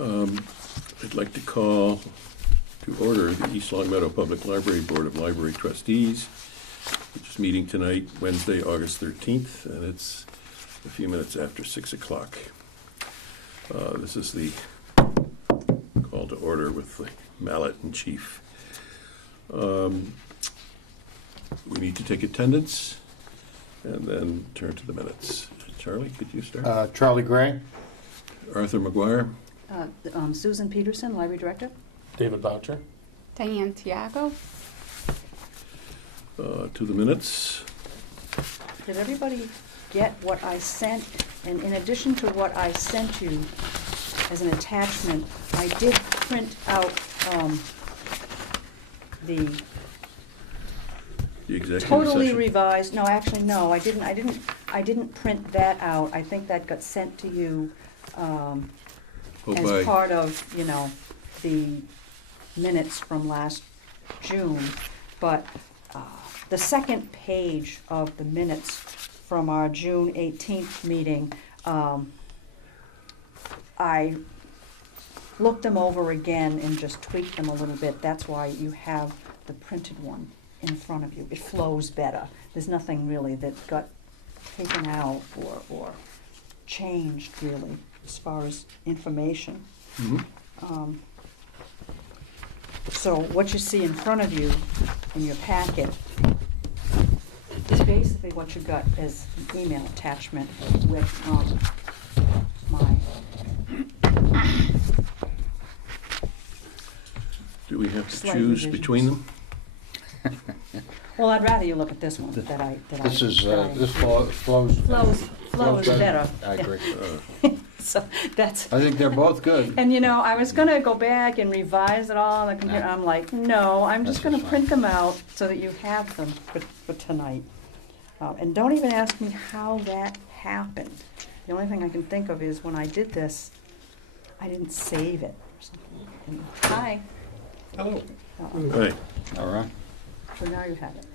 I'd like to call to order the East Long Meadow Public Library Board of Library Trustees, which is meeting tonight, Wednesday, August 13th, and it's a few minutes after 6 o'clock. This is the call to order with the mallet in chief. We need to take attendance and then turn to the minutes. Charlie, could you start? Charlie Gray. Arthur McGuire. Susan Peterson, Library Director. David Boucher. Diane Tiago. To the minutes. Did everybody get what I sent? And in addition to what I sent you as an attachment, I did print out the Executive totally session. revised. No, actually, no, I didn't print that out. I think that got sent to you as part of, the minutes from last June. But the second page of the minutes from our June 18th meeting, I looked them over again and just tweaked them a little bit. That's why you have the printed one in front of you. It flows better. There's nothing really that got taken out or changed really as far as information. Mm-hmm. So what you see in front of you in your packet is basically what you got as an email attachment with my... Do we have to Slight choose revisions. between them? Well, I'd rather you look at this one This flows better. I agree. So that's... I think they're both good. And I was gonna go back and revise it all on the computer. I'm like, no, I'm just That's gonna fine. print them out so that you have them for tonight. And don't even ask me how that happened. The only thing I can think of is when I did this, I didn't save it or something. And, hi. Hello. Right. All right. So now you have it.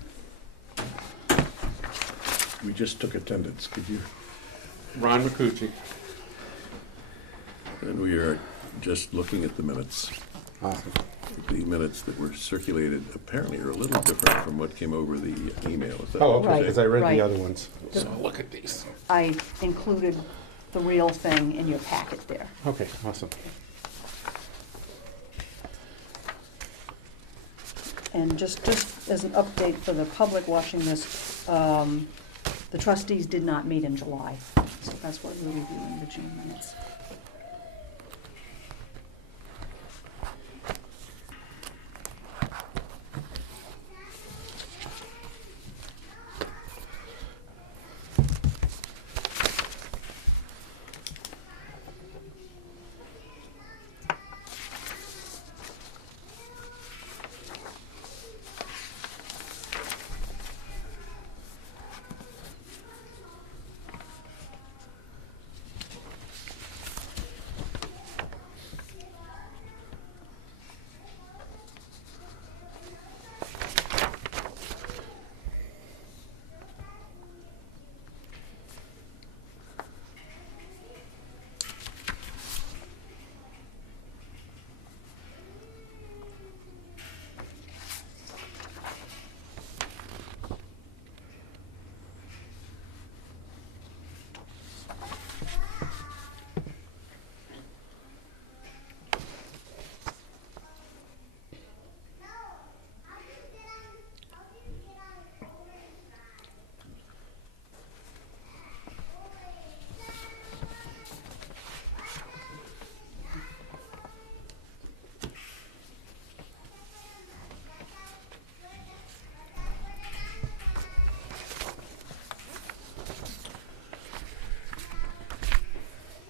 We just took attendance. Could you? Ron McCucci. And we are just looking at the minutes. Awesome. The minutes that were circulated apparently are a little different from what came over the email. Is that Oh, okay, Right, because I read right. the other ones. So look at these. I included the real thing in your packet there. Okay, awesome. And just as an update for the public watching this, the trustees did not meet in July. So that's what we're reviewing, the June minutes.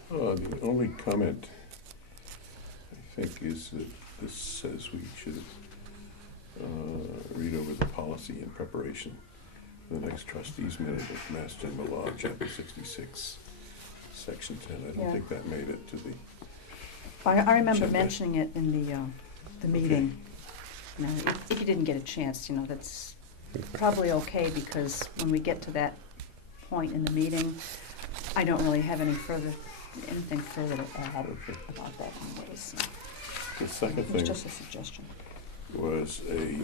The only comment, I think, is that this says we should read over the policy in preparation for the next trustees minute of Mass General Law, Chapter 66, Section 10. I don't Yeah. think that made it to the... I remember Check that. mentioning it in the meeting. If you didn't get a chance, that's probably okay, because when we get to that point in the meeting, I don't really have anything further to add about that anyways. So The second it was thing just a suggestion. was a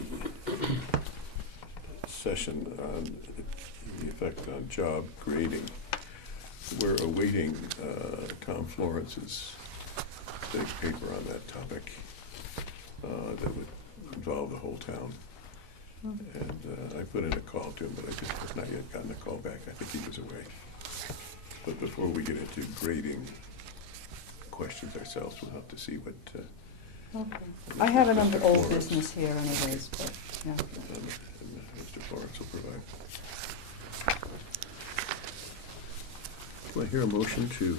session on the effect on job grading. We're awaiting Tom Florence's big paper on that topic that would involve the whole town. And I put in a call to him, but I just have not yet gotten a call back. I think he was away. But before we get into grading questions ourselves, we'll have to see what Okay. I have it under Mr. old Florence. business here anyways, but, yeah. Mr. Florence will provide. Do I hear a motion to?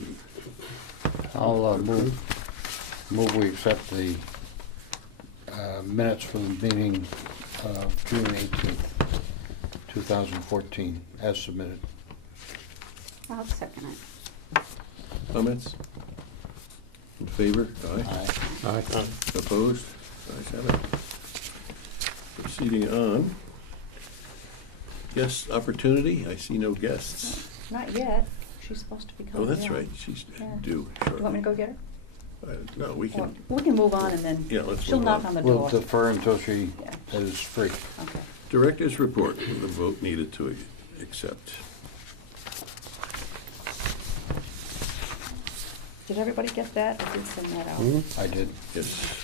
I'll move we accept the minutes from the meeting of June 18th, 2014, as submitted. I'll second it. Comments? In favor? Aye. Aye. Aye. Opposed? Ayes have it. Proceeding on. Guest opportunity. I see no guests. Not yet. She's supposed to be coming. Oh, that's in. right. She's Yeah. due Do you want me to go shortly. get her? No, we Or can, we can move on and then Yeah, let's she'll move knock on. on the We'll door. defer until she Yeah. is free. Okay. Director's report with a vote needed to accept. Did everybody get that? I did send that out. I did. Yes.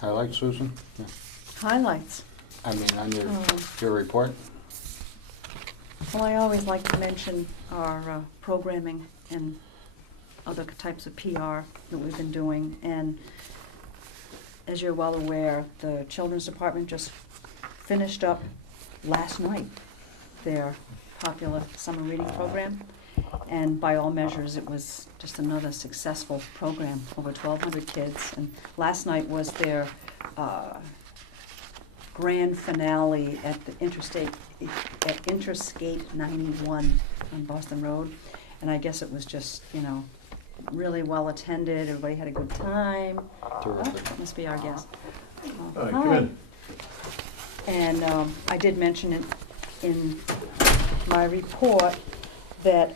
Highlights, Susan? Yeah. Highlights. I mean, on Um, your report? Well, I always like to mention our programming and other types of PR that we've been doing. And as you're well aware, the Children's Department just finished up last night their popular summer reading program. And by all measures, it was just another successful program, over 1,200 kids. And last night was their grand finale at the Interstate 91 on Boston Road. And I guess it was just, really well attended. Everybody had a good time. Terrific. Oh, must be our guest. Oh, Hi, come in. And I did mention it in my report that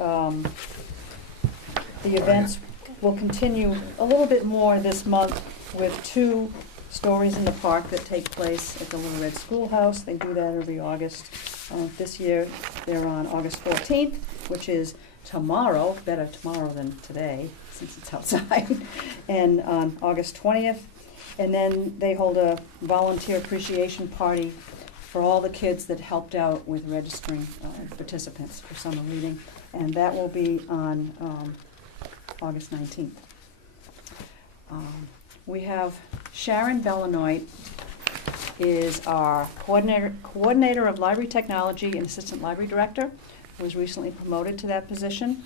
the events will continue a little bit more this month with 2 stories in the park that take place at the Little Red Schoolhouse. They do that every August. This year, they're on August 14th, which is tomorrow, better tomorrow than today, since it's outside, and on August 20th. And then they hold a volunteer appreciation party for all the kids that helped out with registering participants for summer reading, and that will be on August 19th. We have Sharon Bellanoit is our coordinator of library technology and assistant library director, who was recently promoted to that position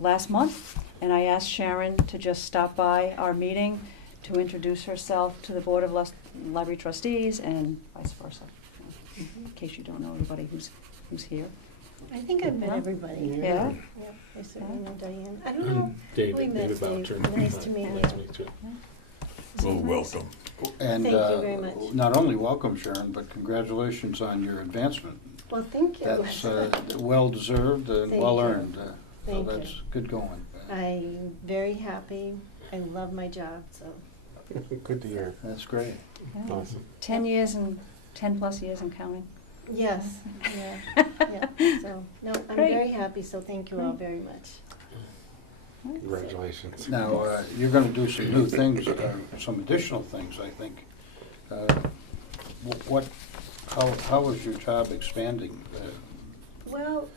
last month. And I asked Sharon to just stop by our meeting to introduce herself to the Board of Library Trustees and vice versa, in case you don't know everybody who's here. I think I've met Yeah. everybody. Yeah? Yeah, I certainly know Diane. I don't know. David, We met David Boucher. Dave. Nice to meet you. Nice to meet you. Well, welcome. And Thank you very much. not only welcome, Sharon, but congratulations on your advancement. Well, thank you. That's well-deserved and Thank well-earned. you. So Thank that's you. good going. I'm very happy. I love my job, so. Good to hear. That's great. Yeah. Awesome. 10 years and 10+ years and counting. Yes, yeah, yeah. So, no, I'm Great. very happy, so thank you all very much. Congratulations. Now, you're going to do some new things, some additional things, I think. How is your job expanding? Well,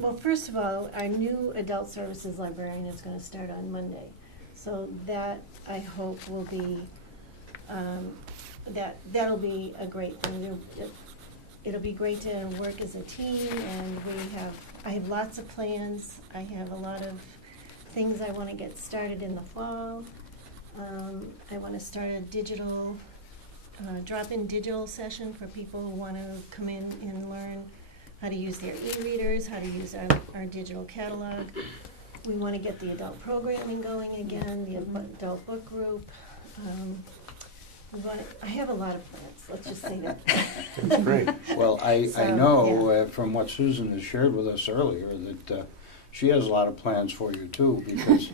well, first of all, our new adult services librarian is gonna start on Monday. So that, I hope, will be, that'll be a great thing. It'll be great to work as a team, and we have I have lots of plans. I have a lot of things I want to get started in the fall. I want to start a digital, drop-in digital session for people who want to come in and learn how to use their e-readers, how to use our digital catalog. We want to get the adult programming going again, the adult book group. I have a lot of plans, let's just say that. That's great. Well, I So, know yeah. from what Susan has shared with us earlier that she has a lot of plans for you too, because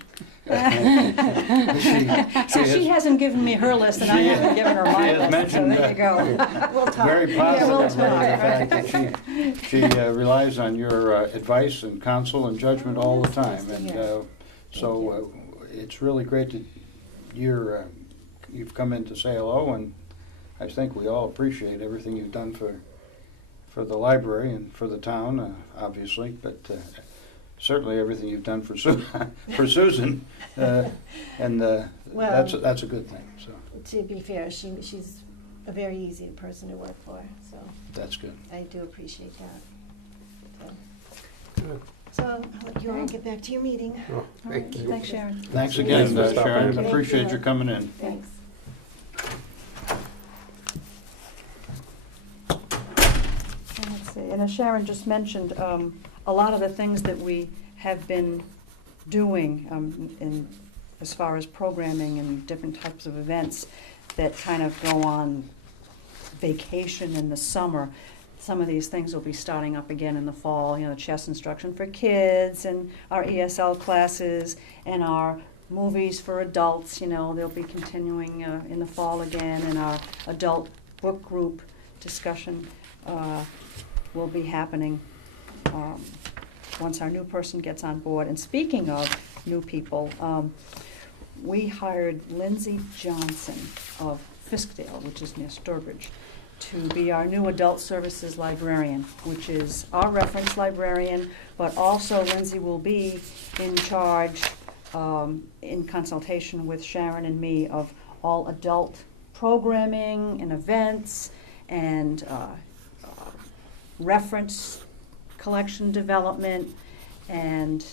So she hasn't given me her list, and I she- haven't given her she my has list, so mentioned there you go. We'll talk. very Yeah, we'll positive about the talk. fact that she relies on your advice and counsel and judgment all the time. That's nice And to hear. so it's really great that you've come in to say hello, and I think we all appreciate everything you've done for the library and for the town, obviously, but certainly everything you've done for for Susan, and Well- that's a good thing. So To be fair, she's a very easy person to work for, so that's good. I do appreciate that. Good. So I'll let you all get back to your meeting. Oh, All right, thank you. thanks, Sharon. Thanks Thank again, you for stopping Sharon. in. Appreciate Thank you you. coming in. Thanks. And let's see, and as Sharon just mentioned, a lot of the things that we have been doing as far as programming and different types of events that kind of go on vacation in the summer, some of these things will be starting up again in the fall, chess instruction for kids and our ESL classes and our movies for adults, they'll be continuing in the fall again, and our adult book group discussion will be happening once our new person gets on board. And speaking of new people, we hired Lindsay Johnson of Fiskdale, which is near Sturbridge, to be our new adult services librarian, which is our reference librarian, but also Lindsay will be in charge, in consultation with Sharon and me, of all adult programming and events and reference collection development and,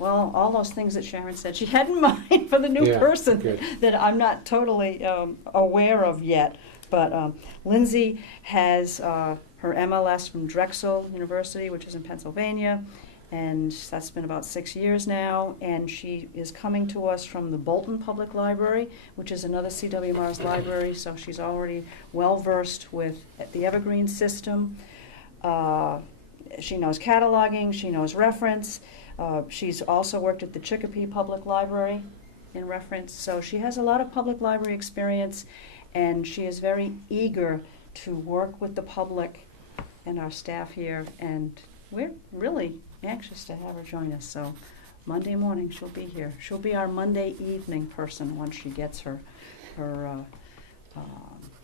well, all those things that Sharon said she had in mind for the new Yeah, person good. that I'm not totally aware of yet. But Lindsay has her MLS from Drexel University, which is in Pennsylvania, and that's been about 6 years now. And she is coming to us from the Bolton Public Library, which is another C.W. Mars library, so she's already well-versed with the Evergreen system. She knows cataloging, she knows reference. She's also worked at the Chicopee Public Library in reference, so she has a lot of public library experience, and she is very eager to work with the public and our staff here, and we're really anxious to have her join us. So Monday morning she'll be here. She'll be our Monday evening person once she gets her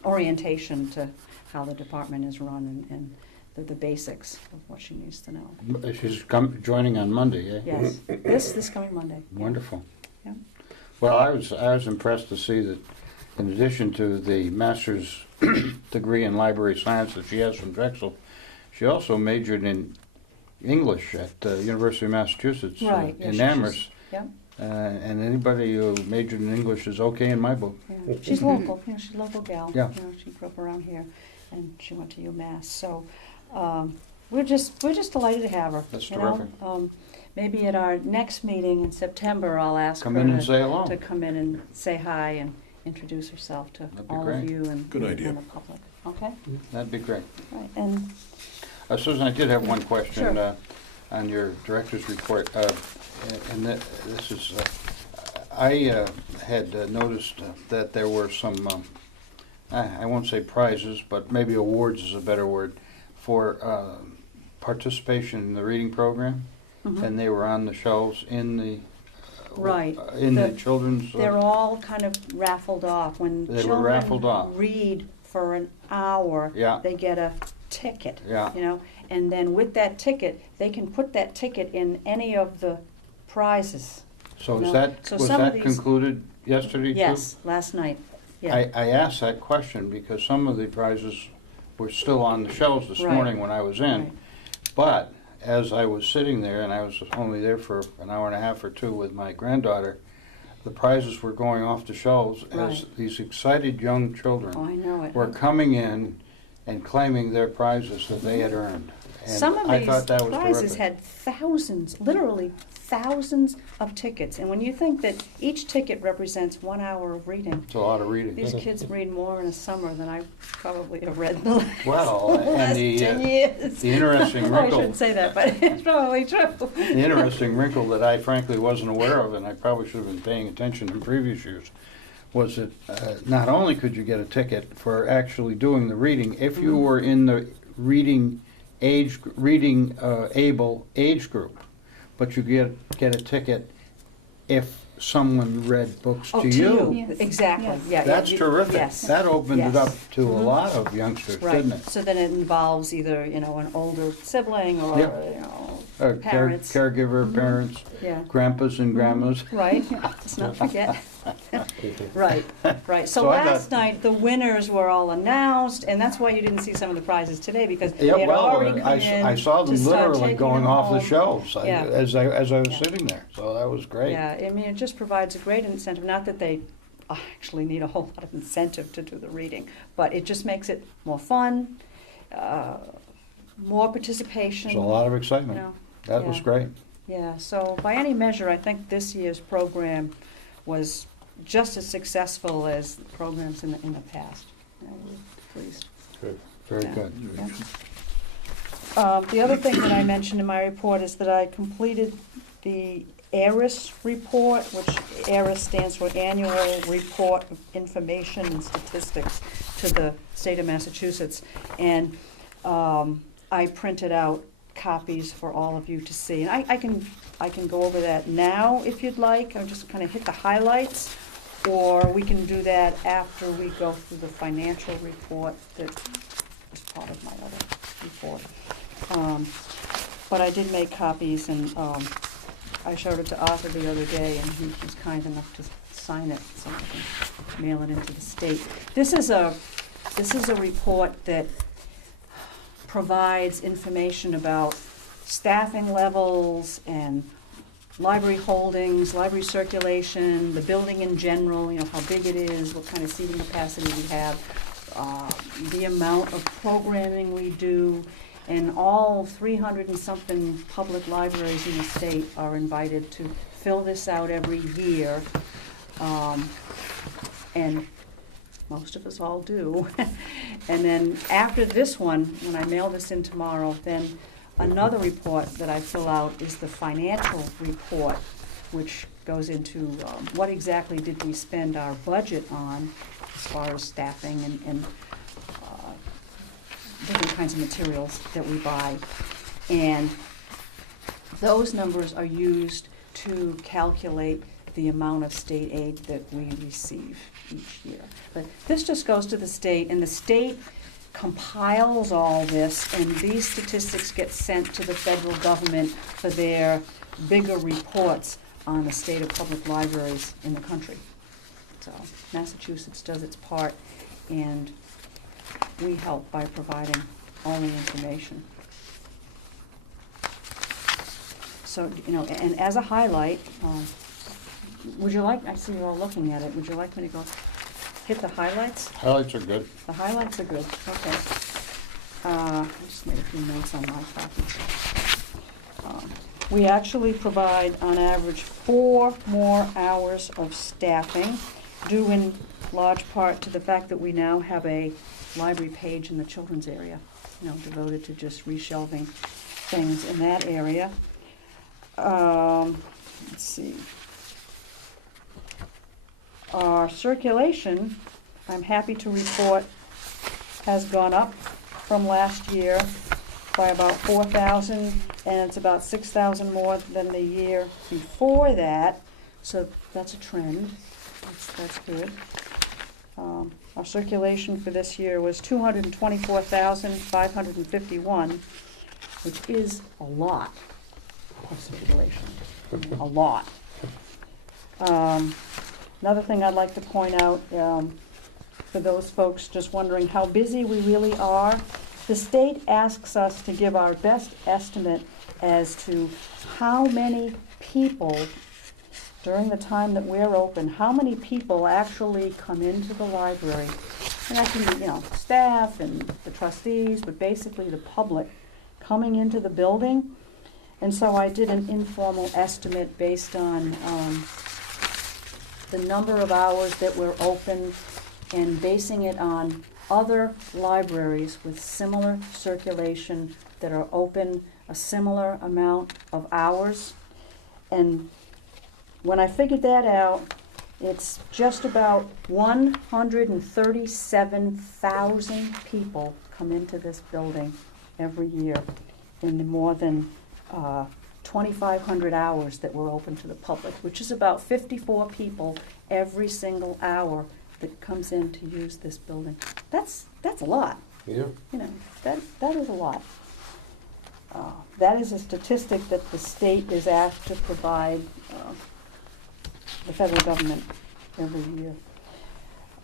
orientation to how the department is run and the basics of what she needs to know. She's joining on Monday, eh? Yes, this coming Monday. Yeah. Wonderful. Yeah. Well, I was impressed to see that in addition to the master's degree in library science that she has from Drexel, she also majored in English at the University of Massachusetts Right, yeah, in she's- Amherst. Yeah, And anybody who majored in English is okay in my book. yeah. She's local, she's a local gal. Yeah. She grew up around here, and she went to UMass. So we're just delighted to have her. That's you know? terrific. Maybe at our next meeting in September, I'll ask Come her in and to say hello. come in and say hi and introduce herself to That'd be all great. of you and Good idea. and the public. Okay, That'd be great. right, and Susan, I did have one question Sure. on your director's report. And this is, I had noticed that there were some, I won't say prizes, but maybe awards is a better word, for participation in the reading program. mhm. And they were on the shelves in the, Right. in the The- children's. They're all kind of raffled off. When They were raffled off. children read for an hour, Yeah. they get a ticket, Yeah. and then with that ticket, they can put that ticket in any of the prizes. So No. is that, So was some of that these- concluded yesterday too? Yes, last night, yeah. I asked that question because some of the prizes were still on the shelves this Right. morning when I was in. Right. But as I was sitting there, and I was only there for an hour and a half or two with my granddaughter, the prizes were going off the shelves as Right. these excited young Oh, children I know it. were coming in and claiming their prizes that they had earned. And Some of I these thought that was prizes terrific. had thousands, literally thousands of tickets. And when you think that each ticket represents 1 hour of reading, It's a lot of reading. these kids read more in a summer than I probably have read in the last, Well, and last the, 10 years. the interesting I wrinkle, shouldn't say that, but it's probably true. the interesting wrinkle that I frankly wasn't aware of, and I probably should have been paying attention in previous years, was that not only could you get a ticket for actually doing the reading, if you were in the reading able age group, but you get a ticket if someone read books Oh, to you. Yes. Exactly, Yes. yeah. That's you- terrific. Yes. That opened it Yes. up to a Mhm. lot of youngsters, Right, didn't it? so then it involves either, an older sibling or, Yeah. parents. Caregiver, Mhm. parents, Yeah, grandpas and grandmas. right, let's not forget. Right, right. So So I last thought- night, the winners were all announced, and that's why you didn't see some of the prizes today, because they Yeah, had well, already come in I saw them to start literally taking going them off the home. shelves Yeah. as I was Yeah. sitting there, so that was great. Yeah, I mean, it just provides a great incentive, not that they actually need a whole lot of incentive to do the reading, but it just makes it more fun, more participation. There's a lot of you excitement. know. That was yeah. great. Yeah, so by any measure, I think this year's program was just as successful as programs in the past. Yeah, we're pleased. Very Yeah. good. Yeah. The other thing that I mentioned in my report is that I completed the ARIS report, which ARIS stands for Annual Report of Information and Statistics to the state of Massachusetts. And I printed out copies for all of you to see. And I can go over that now if you'd like, or just kind of hit the highlights, or we can do that after we go through the financial report that is part of my other report. But I did make copies, and I showed it to Arthur the other day, and he was kind enough to sign it so I can mail it into the state. This is a report that provides information about staffing levels and library holdings, library circulation, the building in general, how big it is, what kind of seating capacity we have, the amount of programming we do, and all 300 and something public libraries in the state are invited to fill this out every year. And most of us all do. And then after this one, when I mail this in tomorrow, then another report that I fill out is the financial report, which goes into what exactly did we spend our budget on as far as staffing and different kinds of materials that we buy. And those numbers are used to calculate the amount of state aid that we receive each year. But this just goes to the state, and the state compiles all this, and these statistics get sent to the federal government for their bigger reports on the state of public libraries in the country. So Massachusetts does its part, and we help by providing all the information. So, and as a highlight, would you like, I see you're all looking at it, would you like me to go hit the highlights? Highlights are good. The highlights are good, okay. I just made a few notes on my copies. We actually provide, on average, 4 more hours of staffing, due in large part to the fact that we now have a library page in the children's area, devoted to just reshelving things in that area. Let's see. Our circulation, I'm happy to report, has gone up from last year by about 4,000, and it's about 6,000 more than the year before that, so that's a trend. That's good. Our circulation for this year was 224,551, which is a lot of circulation, a lot. Another thing I'd like to point out, for those folks just wondering how busy we really are, the state asks us to give our best estimate as to how many people, during the time that we're open, how many people actually come into the library. And that can be, staff and the trustees, but basically the public coming into the building. And so I did an informal estimate based on the number of hours that we're open and basing it on other libraries with similar circulation that are open a similar amount of hours. And when I figured that out, it's just about 137,000 people come into this building every year in the more than 2,500 hours that we're open to the public, which is about 54 people every single hour that comes in to use this building. That's a lot. Yeah. That is a lot. That is a statistic that the state is asked to provide the federal government every year.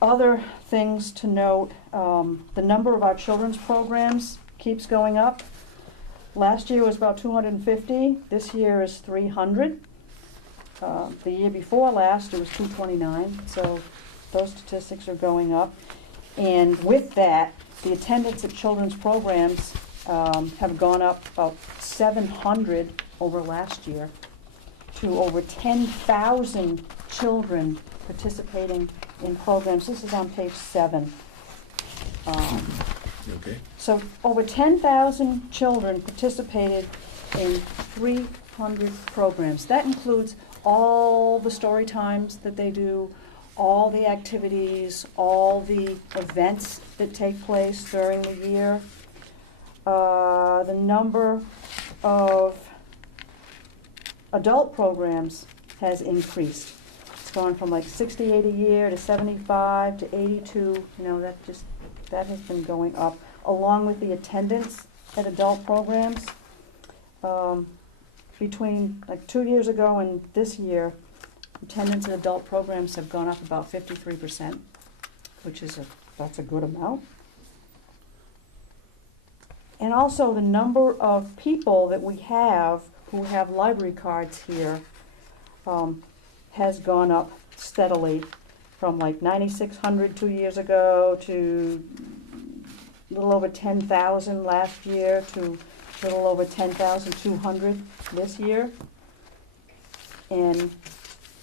Other things to note, the number of our children's programs keeps going up. Last year was about 250. This year is 300. The year before last, it was 229. So those statistics are going up. And with that, the attendance at children's programs have gone up about 700 over last year to over 10,000 children participating in programs. This is on page 7. Okay. So over 10,000 children participated in 300 programs. That includes all the story times that they do, all the activities, all the events that take place during the year. The number of adult programs has increased. It's gone from like 68 a year to 75 to 82. That has been going up, along with the attendance at adult programs. Between like 2 years ago and this year, attendance at adult programs have gone up about 53%, which is that's a good amount. And also the number of people that we have who have library cards here has gone up steadily from like 9,600 2 years ago to a little over 10,000 last year to a little over 10,200 this year. And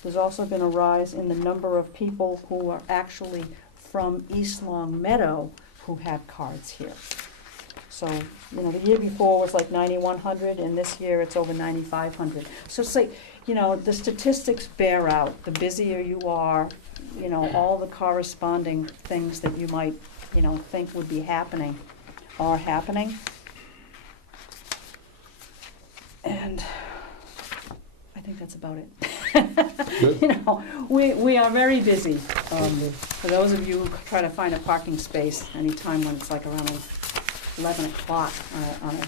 there's also been a rise in the number of people who are actually from East Long Meadow who have cards here. So, the year before was like 9,100, and this year it's over 9,500. So say, the statistics bear out. The busier you are, all the corresponding things that you might, think would be happening are happening. And I think that's about it. We are very busy. For those of you who try to find a parking space anytime when it's like around 11 o'clock on a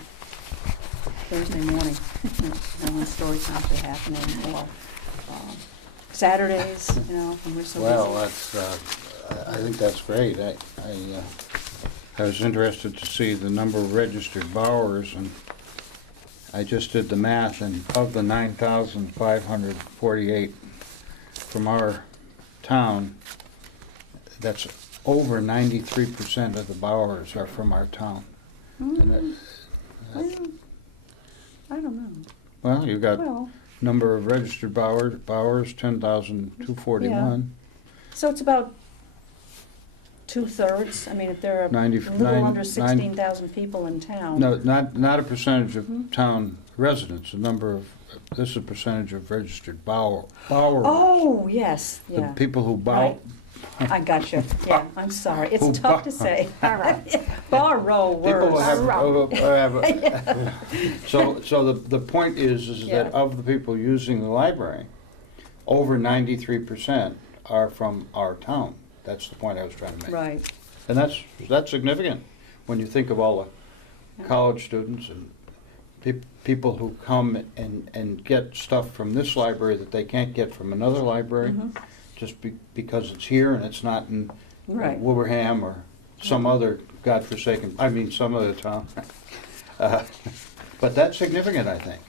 Thursday morning, when story times are happening, or Saturdays, when we're so Well, busy. I think that's great. I was interested to see the number of registered borrowers, and I just did the math, and of the 9,548 from our town, that's over 93% of the borrowers are from our town. And I don't know. well, you've got Well, number of registered borrowers 10,241. so it's about 2/3. I mean, if there are a 90 little under nine- 16,000 people in town. No, not a percentage of town residents. The number of this is a percentage of registered borrowers. Oh, yes, The yeah. people who Right. I got you. Yeah, I'm sorry. It's Who tough to say. Borrow People words. have, so the point is Yeah. that of the people using the library, over 93% are from our town. That's the point I was trying to make. Right. And that's significant when you think of all the Yeah. college students and people who come and get stuff from this library that they can't get from another library, Mhm. just because it's here and it's not in Right. Wilbraham or some other godforsaken, some other town. But that's significant, I think.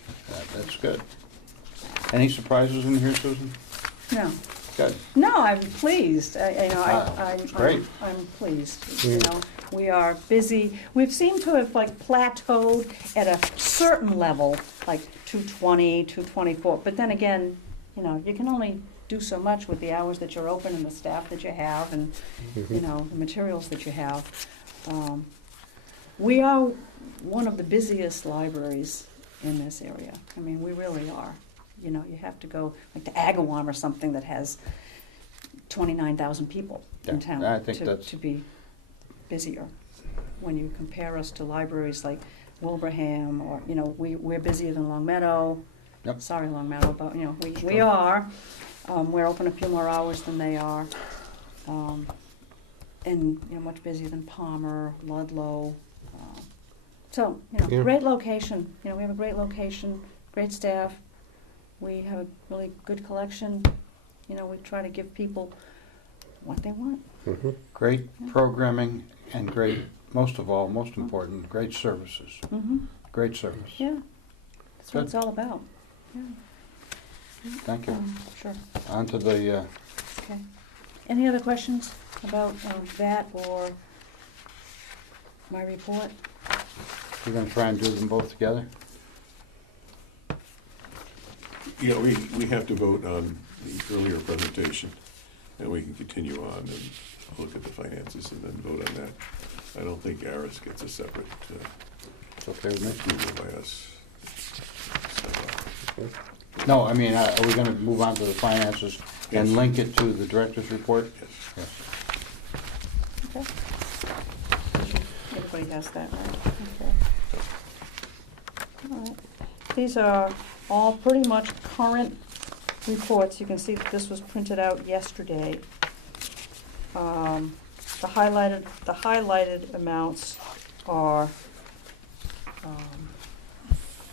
That's good. Any surprises in here, Susan? No. Good. No, I'm pleased. It's great. I'm pleased. You know, we are busy. We've seemed to have like plateaued at a certain level, like 220, 224. But then again, you know, you can only do so much with the hours that you're open and the staff that you have and, you know, the materials that you have. We are one of the busiest libraries in this area. I mean, we really are. You know, you have to go like to Agawam or something that has 29,000 people in Yeah, town I think that's- to be busier. When you compare us to libraries like Wilbraham or, you know, we're busier than Long Meadow. Yep. Sorry, Long Meadow, but, you know, we are. We're open a few more hours than they are. And, you know, much busier than Palmer, Ludlow. So, you know, Yeah. great location. You know, we have a great location, great staff. We have a really good collection. You know, we try to give people what they want. Mhm. Great programming and great, most of all, most important, great services. Mm-hmm. Great service. Yeah, that's what Good. it's all about. Yeah. Thank you. Sure. On to the, Okay. Any other questions about that or my report? we're gonna try and do them both together. Yeah, we have to vote on the earlier presentation, and we can continue on and look at the finances and then vote on that. I don't think Aris gets a separate It's okay with me? approval by us. So, No, I mean, are we gonna move on to the finances and Yes. link it to the director's report? yes. Yes. Okay. Everybody has that, right? Okay. All right. These are all pretty much current reports. You can see that this was printed out yesterday. The highlighted amounts are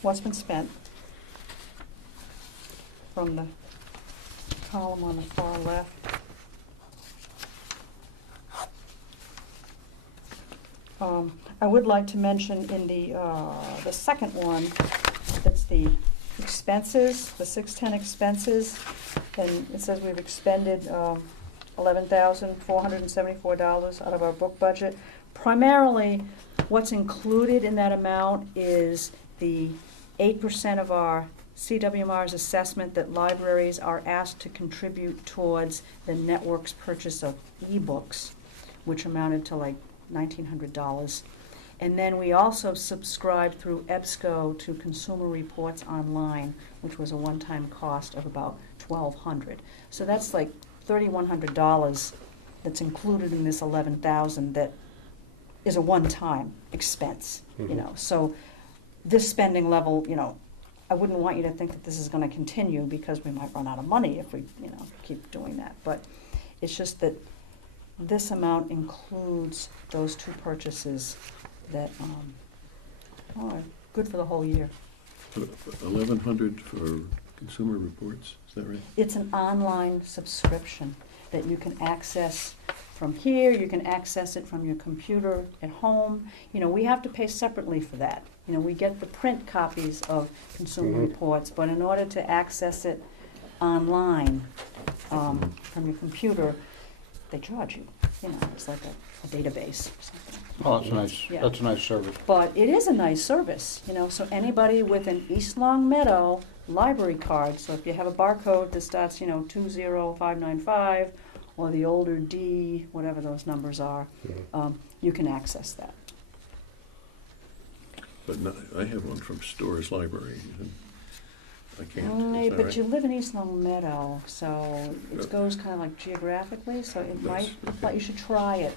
what's been spent from the column on the far left. I would like to mention in the second one, that's the expenses, the 610 expenses, and it says we've expended $11,474 out of our book budget. Primarily, what's included in that amount is the 8% of our CWMR's assessment that libraries are asked to contribute towards the network's purchase of ebooks, which amounted to like $1,900. And then we also subscribed through EBSCO to Consumer Reports Online, which was a one-time cost of about $1,200. So that's like $3,100 that's included in this $11,000 that is a one-time expense, you know. So this spending level, you know, I wouldn't want you to think that this is going to continue because we might run out of money if we, you know, keep doing that. But it's just that this amount includes those two purchases that are good for the whole year. 1,100 for Consumer Reports, is that right? It's an online subscription that you can access from here. You can access it from your computer at home. You know, we have to pay separately for that. You know, we get the print copies of Consumer Reports, but in order to access it online from your computer, they charge you. You know, it's like a database or something. Oh, that's a nice, Yeah. that's a nice service. But it is a nice service, you know, so anybody with an East Long Meadow library card, so if you have a barcode that starts, you know, 20595, or the older D, whatever those numbers are, you can access that. But no, I have one from Storrs Library, and I can't, Only, is that but right? you live in East Long Meadow, so it Yep. goes kind of like geographically, so it Yes, might, okay. but you should try it.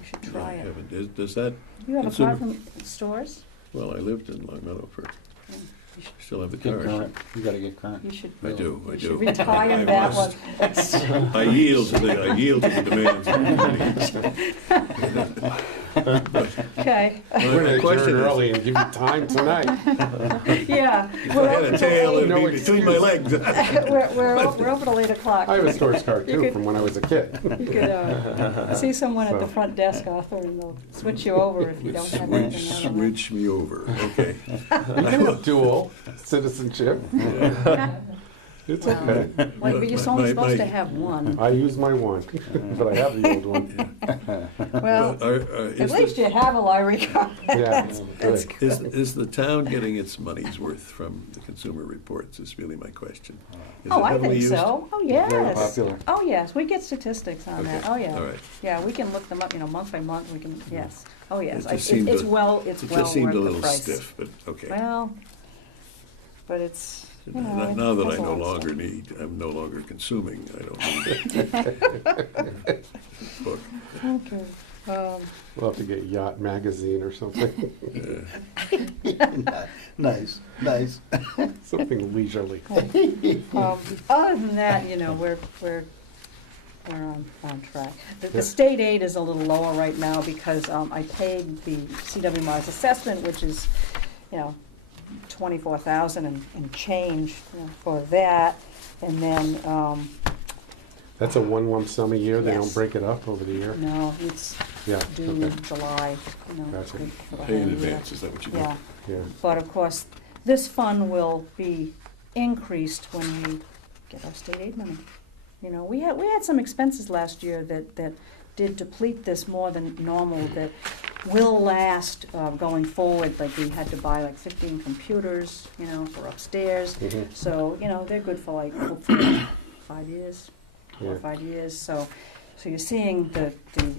You should No, try I it. haven't. Does that, You have a Consumer- card from stores? well, I lived in Long Meadow for, You should- I still have the Get card. current, you gotta get current. You should, I do, I you do. should retire I that must. one. I yield to the demands of the committee. Okay, We're The gonna question adjourn is- early and give you time tonight. yeah. If We're I had open a till tail, 8. it'd No be between my legs. We're open till 8 o'clock. I have a sports car You too could- from when I was a kid. You could see someone at the So. front desk, Arthur, and they'll switch you over if you don't have anything on. Switch me over, okay. You can have dual citizenship. It's okay. Well, but you're only supposed to have one. I use my one, but I have the old one. Well, Is at least you have a library card. Yeah, That's good. good. Is the town getting its money's worth from the consumer reports is really my question. Is Oh, it I heavily think used? so. Oh, yes. Very popular. Oh, yes, we get statistics on that. Okay, Oh, yeah. all right. Yeah, we can look them up, month by month, we can, yes. Oh, yes. It just seemed It's a- well It worth just seemed a the little price. stiff, but okay. Well, but it's, you know. Now that has I a no lot of longer stuff. need, I'm no longer consuming, I don't need book. Okay. We'll have to get Yacht Magazine or something, Nice, nice. something leisurely. Other than that, you know, we're on track. The state aid is a little lower right now because I paid the CW Mars assessment, which is, you know, 24,000 and change, you know, for that. And then, That's a one lump sum a year, they Yes. don't break it up over the year? no, it's Yeah, due okay, July, you know. Gotcha. for the Pay in whole year. advance, is that what you do? Yeah, yeah. but of course, this fund will be increased when we get our state aid money. You know, we had some expenses last year that did deplete this more than normal, that will last going forward. Like we had to buy like 15 computers, you know, for upstairs. Mhm. So, you know, they're good for like hopefully 5 years, 4 or Yeah. 5 years. So you're seeing the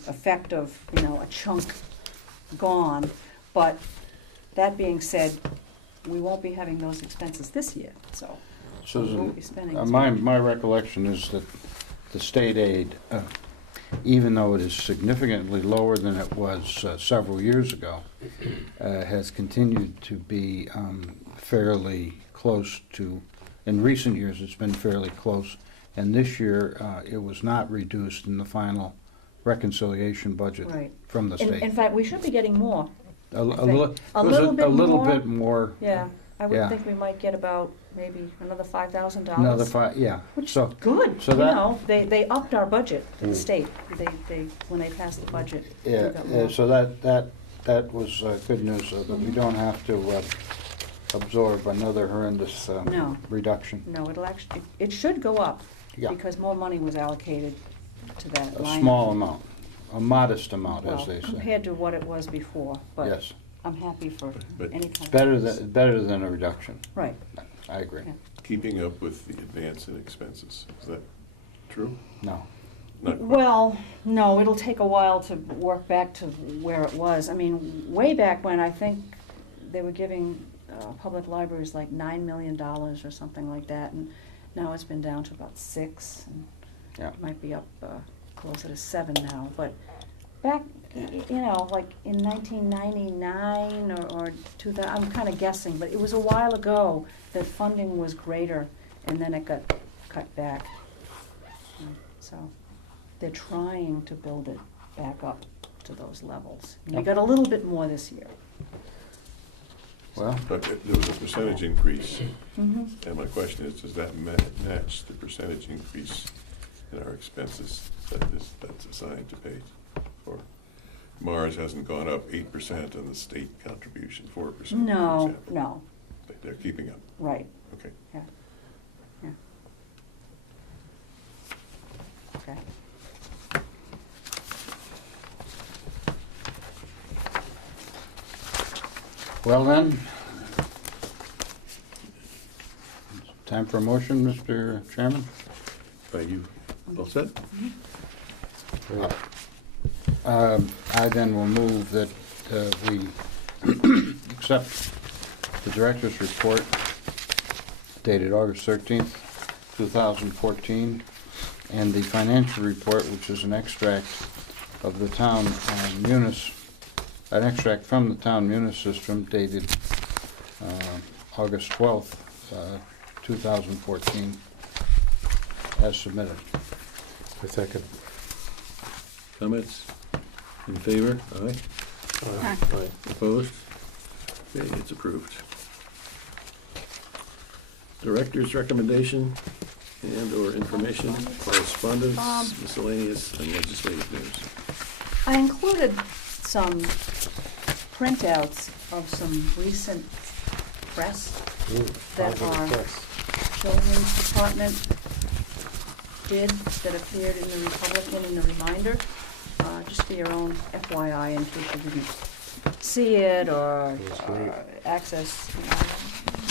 effect of, you know, a chunk gone. But that being said, we won't be having those expenses this year, so we won't Susan, be spending. my recollection is that the state aid, even though it is significantly lower than it was several years ago, has continued to be fairly close to, in recent years, it's been fairly close. And this year, it was not reduced in the final reconciliation budget Right. from the In state. fact, we should be getting more. A think. little, A it was little bit a little more? bit more, Yeah, I would Yeah. think we might get about maybe another $5,000. another five, yeah. Which is So, good, so you that- know, they upped our budget, the Mm. state, they, when they passed the budget. we yeah, got more. so that was good news, so that we don't have to absorb another horrendous No. reduction. No, it'll actually, it should go up, Yeah. because more money was allocated to that A line. small amount, a modest amount, as Well, they say. compared to what it was before, but Yes, I'm happy for But any kind of. better than a reduction, Right, I agree. Yeah. Keeping up with the advance in expenses, is that true? No, Not quite. well, no, it'll take a while to work back to where it was. I mean, way back when, I think they were giving public libraries like $9 million or something like that, and now it's been down to about 6, and yeah. it might be up closer to 7 now. But back, you know, like in 1999 or 2000, I'm kind of guessing, but it was a while ago that funding was greater, and then it got cut back. So they're trying to build it back up to those levels. And we got a little bit more this year. Well, But there was a percentage increase, Mm-hmm. and my question is, does that match the percentage increase in our expenses that's assigned to pay for? Mars hasn't gone up 8% and the state contribution 4%, for No, example. no, They're keeping up, right, okay. yeah, yeah. Okay. well then, time for a motion, Mr. Chairman? Are you all set? I then will move that we accept the director's report dated August 13th, 2014, and the financial report, which is an extract of the town an extract from the town munis system dated August 12th, 2014, as submitted. A second. Comments? In favor? Aye. Aye. Aye. Opposed? Okay, it's approved. Director's recommendation and/or information, correspondence, miscellaneous, and legislative news. I included some printouts of some recent press Ooh, that positive are press. Children's Department did that appeared in the Republican in the Reminder, just for your own FYI in case you didn't see it or That's great. access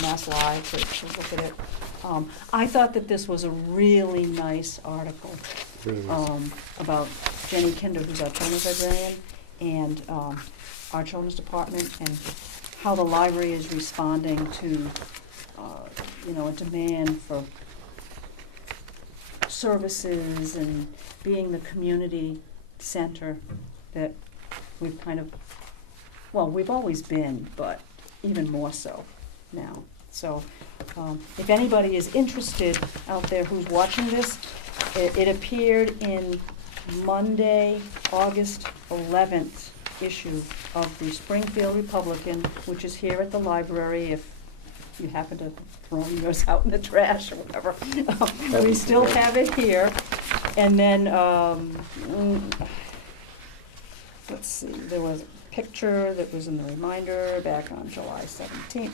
Mass Live to look at it. I thought that this was a really nice article Really nice. about Jenny Kinder, who's our children's librarian, and our children's department, and how the library is responding to, a demand for services and being the community center that we've we've always been, but even more so now. So if anybody is interested out there who's watching this, it appeared in Monday, August 11th issue of the Springfield Republican, which is here at the library if you happen to throw yours out in the trash or whatever. We still have it here. And then, let's see, there was a picture that was in the Reminder back on July 17th.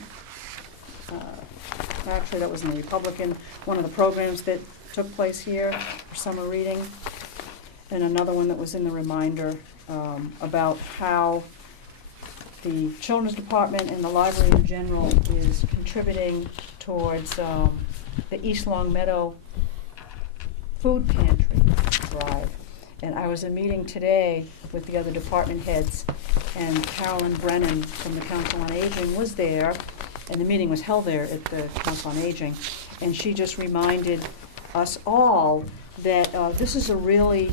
Actually, that was in the Republican, one of the programs that took place here for summer reading. And another one that was in the Reminder about how the Children's Department and the library in general is contributing towards the East Long Meadow Food Pantry drive. And I was in a meeting today with the other department heads, and Carolyn Brennan from the Council on Aging was there, and the meeting was held there at the Council on Aging, and she just reminded us all that this is a really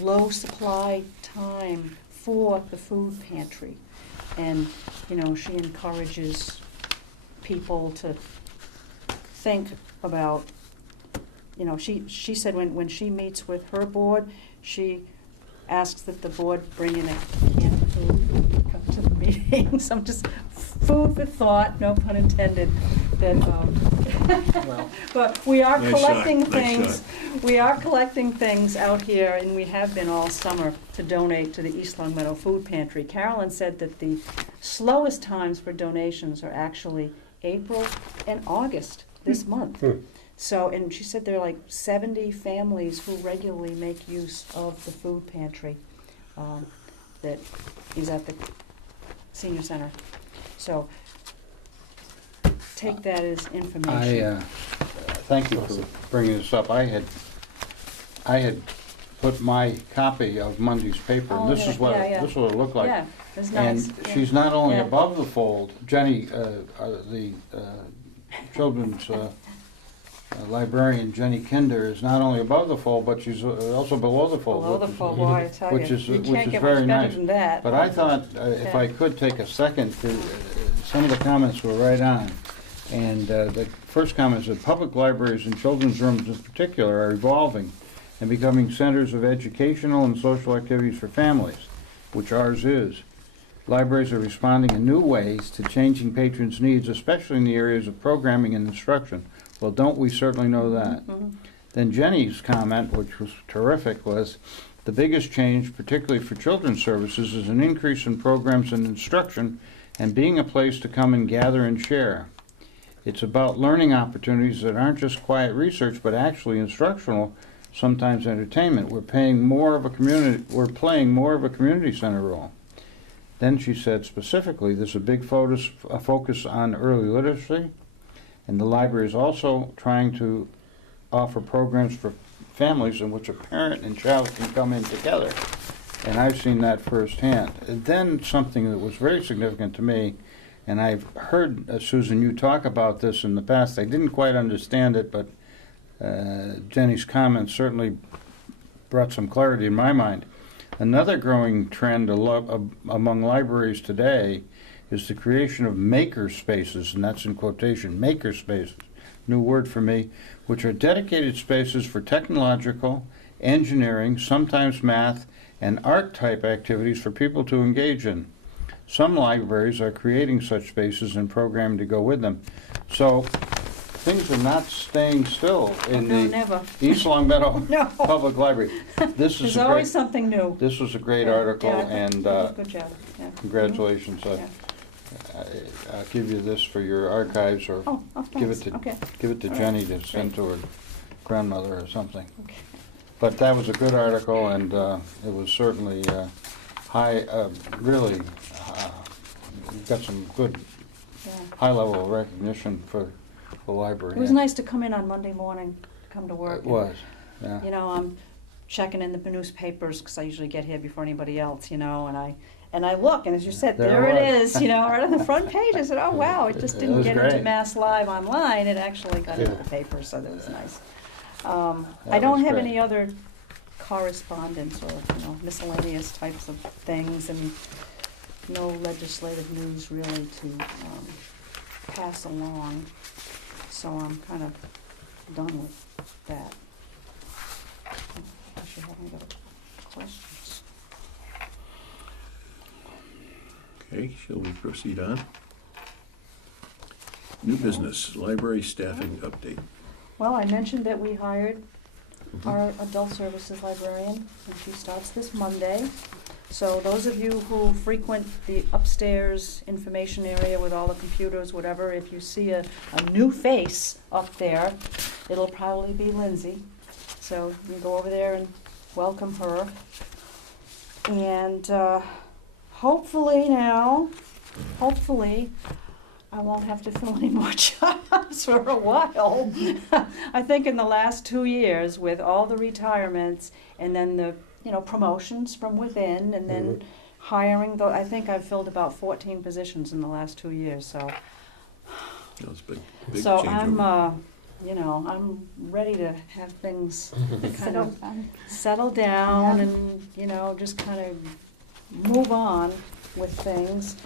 low supply time for the food pantry. And, she encourages people to think about, she said when she meets with her board, she asks that the board bring in a can of food, come to the meetings. I'm just, food for thought, no pun intended, that, but we are Nice collecting shot, nice things. shot. We are collecting things out here, and we have been all summer to donate to the East Long Meadow Food Pantry. Carolyn said that the slowest times for donations are actually April and August this month. So, and she said there are like 70 families who regularly make use of the food pantry that is at the senior center. So, take that as information. Thank you for bringing this up. I had put my copy of Monday's paper, and this is what this is what it looked like. Yeah, it's nice. And she's not only Yeah. above the fold, Jenny, the children's librarian, Jenny Kinder, is not only above the fold, but she's also below the fold. Below the fold, boy, I tell you. which is You which can't is get very much better nice. than that. But I thought if I could take a second to, some of the comments were right on. And the first comment is that public libraries and children's rooms in particular are evolving and becoming centers of educational and social activities for families, which ours is. Libraries are responding in new ways to changing patrons' needs, especially in the areas of programming and instruction. Well, don't we certainly know that? Then Jenny's comment, which was terrific, was the biggest change, particularly for children's services, is an increase in programs and instruction and being a place to come and gather and share. It's about learning opportunities that aren't just quiet research, but actually instructional, sometimes entertainment. We're playing more of a community center role. Then she said specifically, there's a big focus on early literacy, and the library is also trying to offer programs for families in which a parent and child can come in together. And I've seen that firsthand. And then something that was very significant to me, and I've heard, Susan, you talk about this in the past. I didn't quite understand it, but Jenny's comments certainly brought some clarity in my mind. Another growing trend among libraries today is the creation of maker spaces, and that's in quotation, maker spaces, new word for me, which are dedicated spaces for technological, engineering, sometimes math, and art-type activities for people to engage in. Some libraries are creating such spaces and programming to go with them. So things are not staying still in No, the never. East Long Meadow No. Public Library. This is There's a always great, something new. this was a great Yeah, article, yeah, I think and you did a good job. Yeah. congratulations. Yeah. I'll give you this for your archives, or Oh, give it thanks. to Okay. give it to All right. Jenny to send to her grandmother or something. Okay. But that was a good article, and it was certainly high, really, got some good Yeah. high level of recognition for the library. It was nice to come in on Monday morning, come to work. It was, yeah. You know, I'm checking in the newspapers, because I usually get here before anybody else, you know, and I look, and as you said, There there it it was. is, you know, right on the front page. I said, oh, wow, it just It didn't was get into great. Mass Live online, it actually got into Yeah. the paper, so that was nice. That I don't was have great. any other correspondence or, you know, miscellaneous types of things, and no legislative news really to pass along, so I'm kind of done with that. Unless you have any other questions. Okay, shall we proceed on? New business, library staffing update. Well, I mentioned that we hired our adult services librarian, and she starts this Monday. So those of you who frequent the upstairs information area with all the computers, whatever, if you see a new face up there, it'll probably be Lindsay. So you can go over there and welcome her. And hopefully I won't have to fill any more jobs for a while. I think in the last 2 years, with all the retirements and then the, you know, promotions from within, and then hiring, I think I've filled about 14 positions in the last 2 years, so. That was big So changeover. I'm, you know, I'm ready to have things kind of settle down Yeah. and, you know, just kind of move on with things.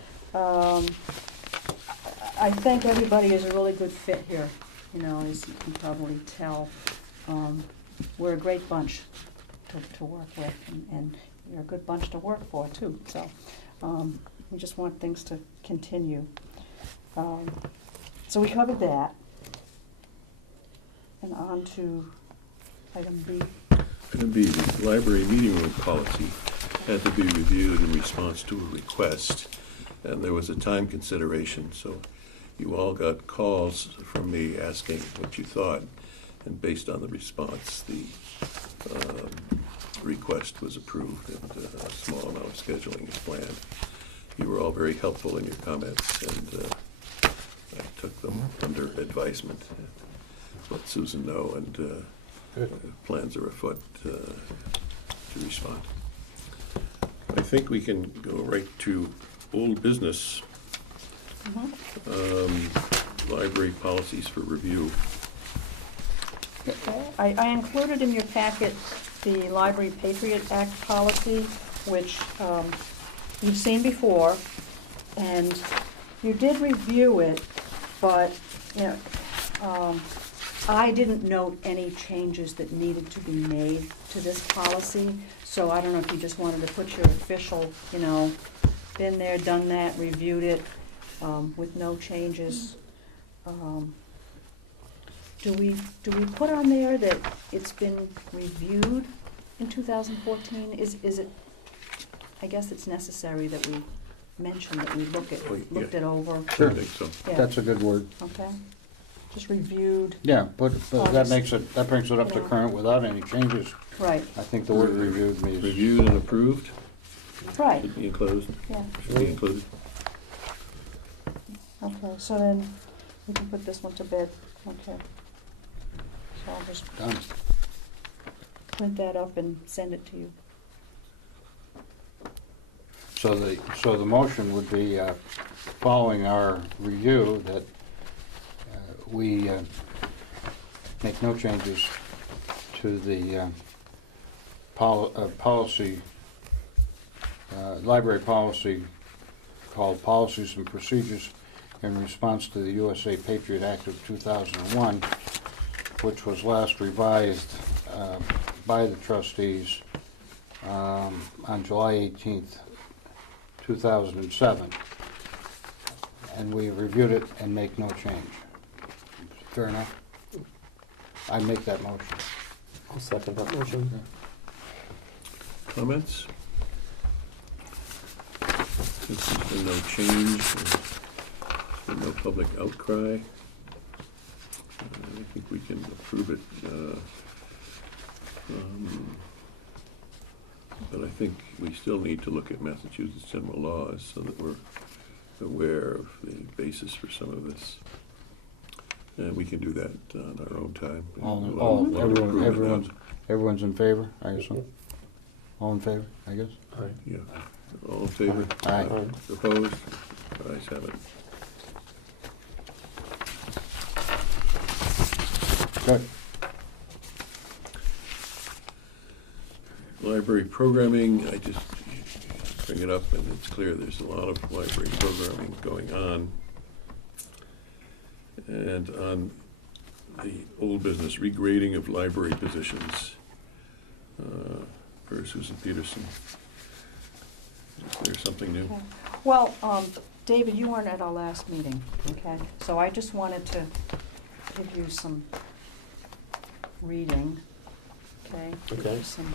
I think everybody is a really good fit here, you know, as you can probably tell. We're a great bunch to work with, and you're a good bunch to work for, too. So we just want things to continue. So we covered that. And on to item B. Item B, the library meeting room policy had to be reviewed in response to a request, and there was a time consideration, so you all got calls from me asking what you thought, and based on the response, the request was approved, and a small amount of scheduling is planned. You were all very helpful in your comments, and I took them under advisement. Let Susan know, and plans are afoot to respond. I think we can go right to old business. Library policies for review. Okay. I included in your packet the Library Patriot Act policy, which you've seen before, and you did review it, but, you know, I didn't note any changes that needed to be made to this policy, so I don't know if you just wanted to put your official, you know, been there, done that, reviewed it, with no changes. Do we put on there that it's been reviewed in 2014? Is it, I guess it's necessary that we mention that we looked it over. Sure. I think so. Yeah. That's a good word. Okay, just reviewed, Yeah, but that August. makes it, that brings it up to Yeah. current without any changes. right, I think the word reviewed means. Reviewed and approved, right, should be enclosed, yeah. should be included. Okay, so then we can put this one to bed, okay. So I'll just Done. print that up and send it to you. So the motion would be, following our review, that we make no changes to the policy, library policy called Policies and Procedures in response to the USA Patriot Act of 2001, which was last revised by the trustees on July 18th, 2007. And we reviewed it and make no change. Fair enough? I make that motion. I'll second that motion. Comments? Since there's been no change, and no public outcry, I think we can approve it. But I think we still need to look at Massachusetts general laws so that we're aware of the basis for some of this. And we can do that on our own time. Everyone's in favor, I assume? All in favor, I guess? Aye. Yeah. All in favor? Aye. Opposed? Ayes have it. Good. Library programming, I just bring it up, and it's clear there's a lot of library programming going on. And on the old business, regrading of library positions, for Susan Peterson. Is there something new? Okay. Well, David, you weren't at our last meeting, okay? So I just wanted to give you some reading, okay? Give Okay. you some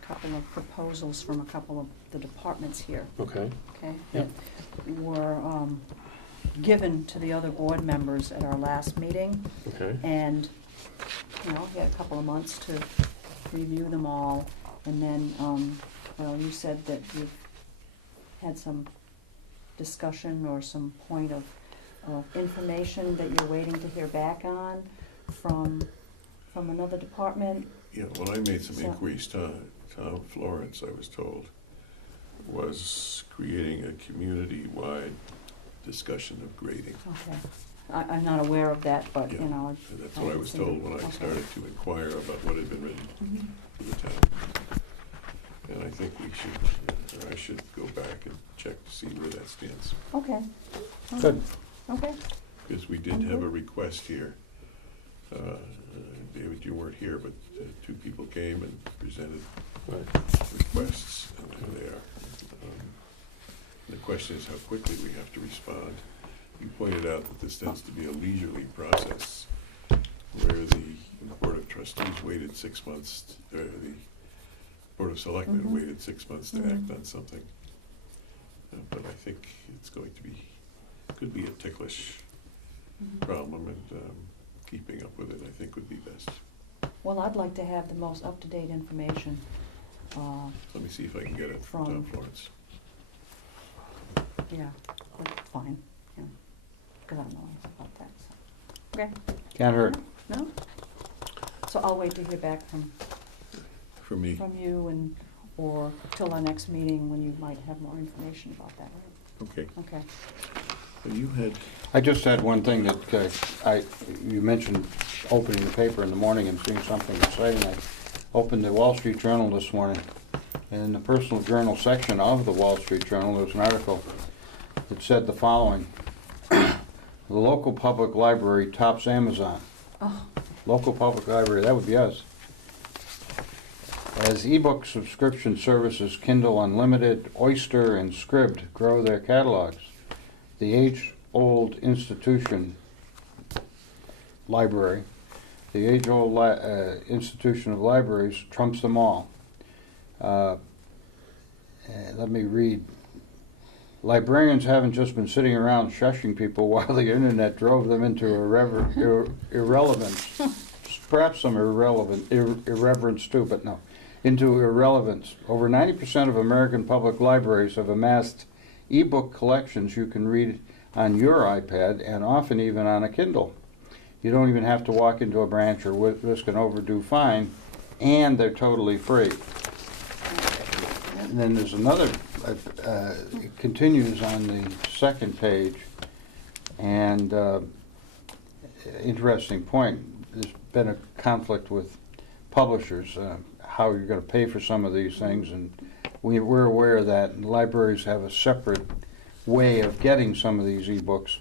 couple of proposals from a couple of the departments here, Okay. okay? Yep. That were given to the other board members at our last meeting. Okay. And, you know, you had a couple of months to review them all. And then, well, you said that you've had some discussion or some point of information that you're waiting to hear back on from another department. Yeah, well, I made some So- inquiries. Tom Florence, I was told, was creating a community-wide discussion of grading. Okay. I'm not aware of that, but, Yeah, you know. and that's what I was told when I started to inquire about what had been written Mhm. for the town. And I think we should, or I should go back and check to see where that stands. Okay. Good. Okay. Because we did have a request here. David, you weren't here, but two people came and presented Right. requests, and there they are. The question is how quickly we have to respond. You pointed out that this tends to be a leisurely process, where the Board of Trustees waited 6 months, or the Board of Selectmen Mhm. waited 6 months to act Mhm. on something. But I think it's going to be, could be a ticklish Mhm. problem, and keeping up with it, I think, would be best. Well, I'd like to have the most up-to-date information. Let me see if I can get it from Tom Florence. Yeah, that's fine, yeah, because I don't know anything about that, so. Okay, Can't hurt. no? So I'll wait to hear back from For me, you and, or till our next meeting when you might have more information about that, okay. right? Okay. So you had, I just had one thing that you mentioned opening the paper in the morning and seeing something exciting. I opened the Wall Street Journal this morning. And in the personal journal section of the Wall Street Journal, there was an article that said the following. The local public library tops Amazon. Oh, Local public library, that would be us. As ebook subscription services Kindle Unlimited, Oyster, and Scribd grow their catalogs, the age-old institution library, the age-old institution of libraries trumps them all. Let me read. Librarians haven't just been sitting around shushing people while the internet drove them into irrelevance. Perhaps some irreverence too, but no. Into irrelevance. Over 90% of American public libraries have amassed e-book collections you can read on your iPad and often even on a Kindle. You don't even have to walk into a branch or risk an overdue fine, and they're totally free. And then there's another, it continues on the second page, and interesting point, there's been a conflict with publishers, how you're going to pay for some of these things, and we're aware of that, and libraries have a separate way of getting some of these e-books,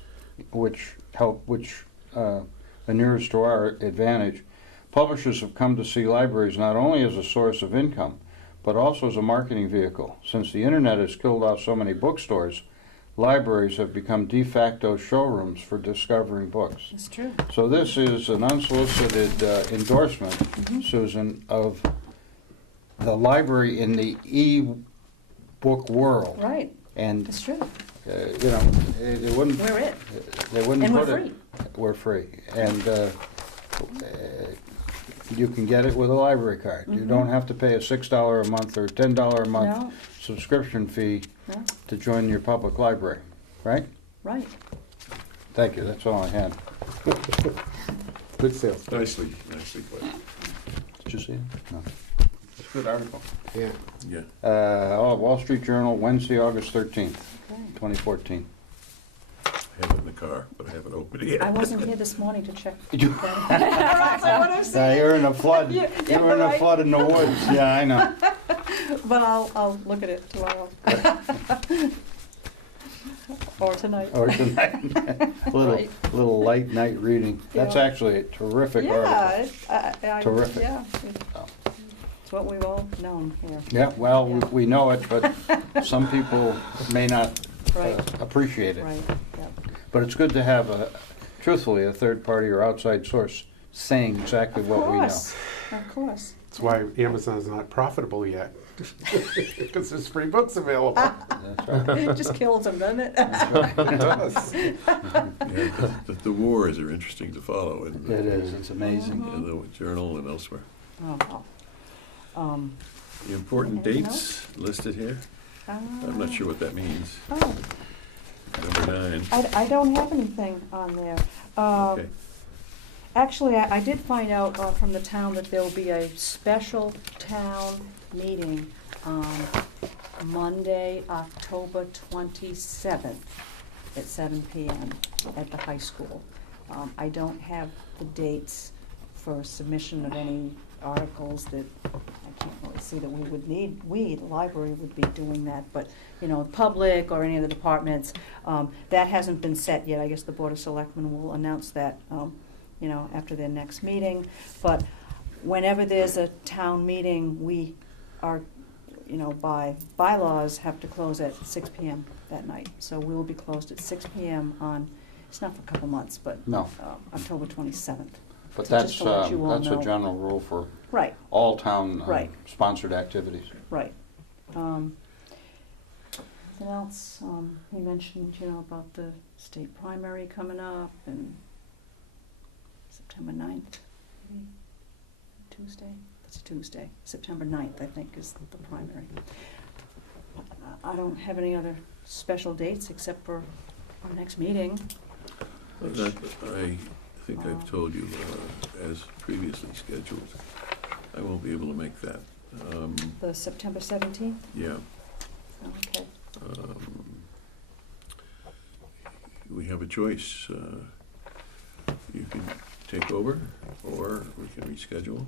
which inures to our advantage. Publishers have come to see libraries not only as a source of income, but also as a marketing vehicle. Since the internet has killed off so many bookstores, libraries have become de facto showrooms for discovering books. It's true. So this is an unsolicited endorsement, Susan, of the library in the e-book world. Right, And, it's true. you know, it wouldn't, We're it. they wouldn't And we're put it. free. We're free. And you can get it with a library card. You don't have to pay a $6 a month or $10 a month No, subscription fee no, to join your public library, right? right. Thank you, that's all I had. Good sales. Nicely put. Did you see it? No. It's a good article. Yeah. Yeah. Wall Street Journal, Wednesday, August 13th, Okay. 2014. I have it in the car, but I haven't opened it yet. I wasn't here this morning to check. You- That's what I'm saying. You're in a flood. Yeah, You're in a right. flood in the woods. Yeah, I know. But I'll look at it tomorrow. Or tonight. Or tonight. Right. Little light night reading. That's Yeah. actually a terrific Yeah, article. Terrific. Yeah, it's what we've all known here. Yeah, well, Yeah. we know it, but some people may not Right, appreciate it. right, yeah. But it's good to have, truthfully, a third party or outside source saying exactly what we know. Of course. That's why Amazon's not profitable yet. Because there's free books available. That's right. It just kills them, doesn't it? It does. Yeah, the wars are interesting to follow in It is, it's amazing. in the Journal and elsewhere. Oh, wow. The important Anything dates listed here, I'm not sure what that means. Oh, Number 9. I don't have anything on there. Okay. Actually, I did find out from the town that there will be a special town meeting on Monday, October 27th at 7 p.m. at the high school. I don't have the dates for submission of any articles that I can't really see that we would need. We, the library, would be doing that, but, you know, the public or any of the departments, that hasn't been set yet. I guess the Board of Selectmen will announce that, you know, after their next meeting. But whenever there's a town meeting, we are, you know, by bylaws, have to close at 6 p.m. that night. So we will be closed at 6 p.m. on, it's not for a couple months, but No. October 27th. But So just to let you all that's a know. general rule for Right, all town Right. sponsored activities. right. Anything else? He mentioned, you know, about the state primary coming up and September 9th, maybe Tuesday? That's a Tuesday. September 9th, I think, is the primary. I don't have any other special dates except for our next meeting. That, I think I've told you, as previously scheduled, I won't be able to make that. The September 17th? Yeah. Okay. We have a choice. You can take over, or we can reschedule. You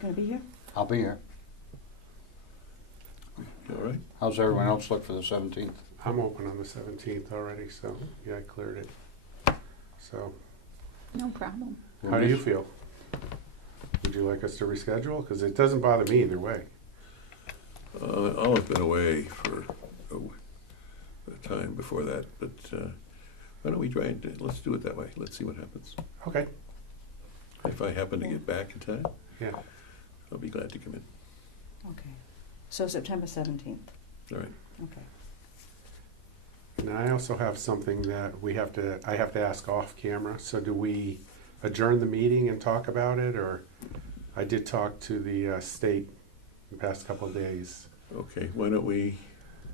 gonna be here? I'll be here. You all right? How's everyone else look for the 17th? I'm open on the 17th already, so yeah, I cleared it. So, No problem. how do you feel? Would you like us to reschedule? Because it doesn't bother me either way. I'll have been away for a time before that, but why don't we try and let's do it that way. Let's see what happens. Okay. If I happen to get back in time, Yeah. I'll be glad to come in. Okay. So September 17th, All right. okay. And I also have something that I have to ask off camera. So do we adjourn the meeting and talk about it, or I did talk to the state the past couple of days. Okay, why don't we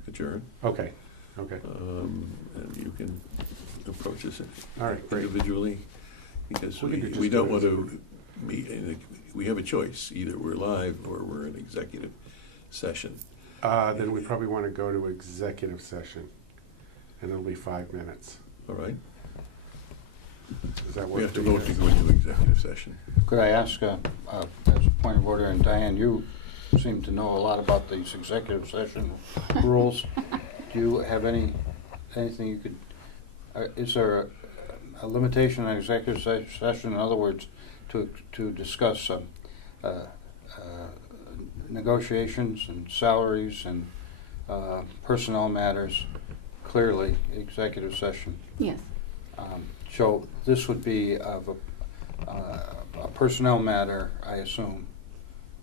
adjourn? Okay. Okay. And you can approach us All right. Great. individually, because We could just we don't do want it. to meet, we have a choice, either we're live or we're in executive session. Then we probably want to go to executive session, and it'll be 5 minutes. All right? Does that work? We have to for you vote to guys? go into executive session. Could I ask, as a point of order, and Diane, you seem to know a lot about these executive session rules. Do you have anything you could, is there a limitation on executive session? In other words, to discuss negotiations and salaries and personnel matters, clearly, executive session. Yes. So this would be of a personnel matter, I assume,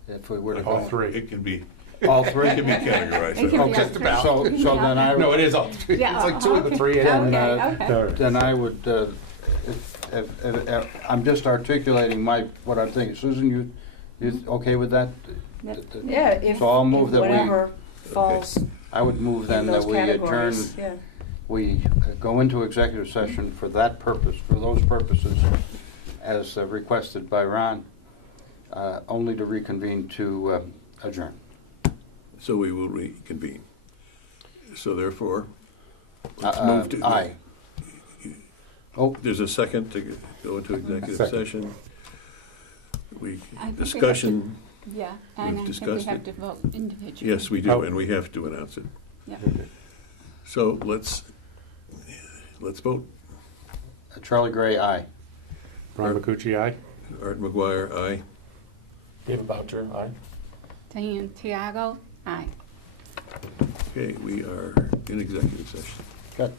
if we were to All go. three. It can be, All three? it can be categorized. It can be Okay, all three. so then I would. No, it is all three. Yeah, It's like two of the okay. three. Then, Okay. Then I would, if I'm just articulating what I'm thinking. Susan, you okay with that? Yeah, if, So I'll move if that we- whatever falls I would move in then that those we adjourn, categories, yeah. we go into executive session for that purpose, for those purposes, as requested by Ron, only to reconvene to adjourn. So we will reconvene. So therefore, let's move to. Aye. Oh, There's a second to go into executive Second. session. We, I think we have to- discussion, Yeah, We've and I think we discussed have it. to vote individually. yes, we do, Oh. and we have to announce it. Yeah. So let's vote. Charlie Gray, aye. Ron McCucci, aye. Art McGuire, aye. David Boucher, aye. Diane Tiago, aye. Okay, we are in executive session. Good.